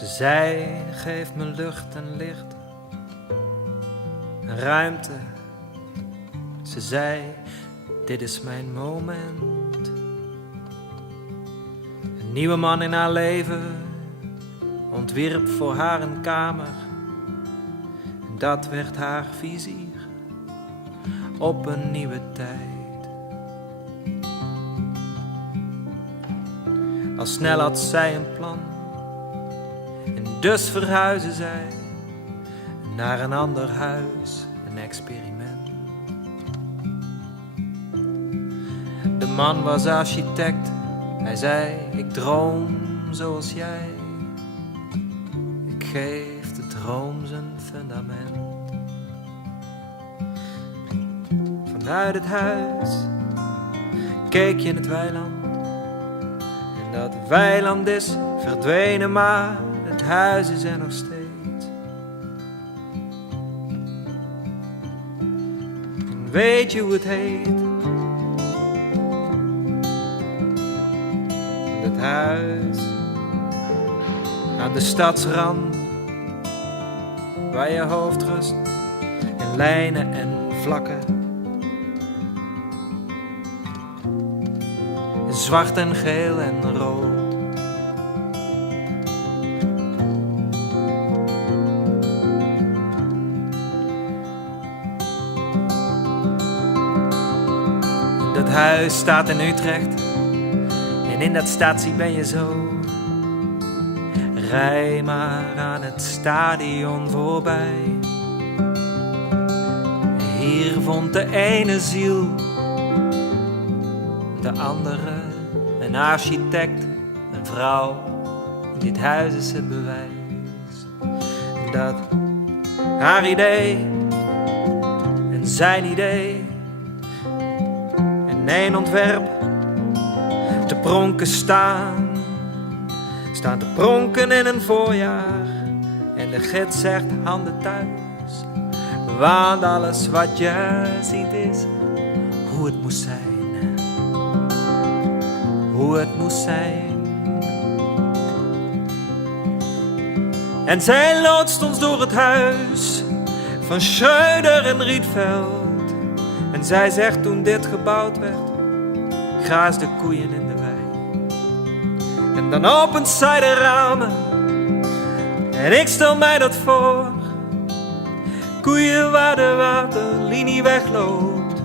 Ze zei, geef me lucht en licht en ruimte. Ze zei, dit is mijn moment. Een nieuwe man in haar leven ontwierp voor haar een kamer. En dat werd haar vizier op een nieuwe tijd. Al snel had zij een plan en dus verhuisde zij naar een ander huis, een experiment. De man was architect, hij zei, ik droom zoals jij. Ik geef de droom zijn fundament. Vanuit het huis keek je in het weiland. En dat weiland is verdwenen, maar het huis is er nog steeds. En weet je hoe het heet? Het huis aan de stadsrand, waar je hoofd rust in lijnen en vlakken. In zwart en geel en rood. Dat huis staat in Utrecht en in dat statie ben je zo. Rij maar aan het stadion voorbij. Hier vond de ene ziel de andere, een architect, een vrouw. Dit huis is het bewijs dat haar idee en zijn idee in één ontwerp te pronken staan te pronken in een voorjaar. En de gids zegt handen thuis, want alles wat je ziet is hoe het moest zijn. Hoe het moest zijn. En zij loodst ons door het huis van Schreuder en Rietveld. En zij zegt toen dit gebouwd werd, graas de koeien in de wei. En dan opent zij de ramen en ik stel mij dat voor. Koeien waar de waterlinie wegloopt.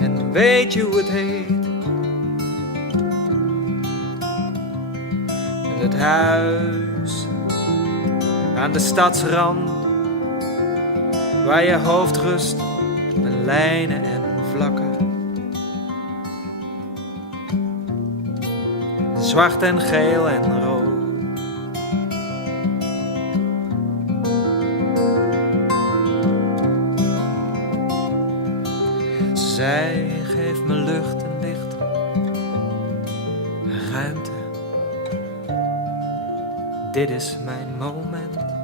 En weet je hoe het heet? En het huis aan de stadsrand, waar je hoofd rust met lijnen en vlakken. Zwart en geel en rood. Zij geeft me lucht en licht en ruimte. Dit is mijn moment.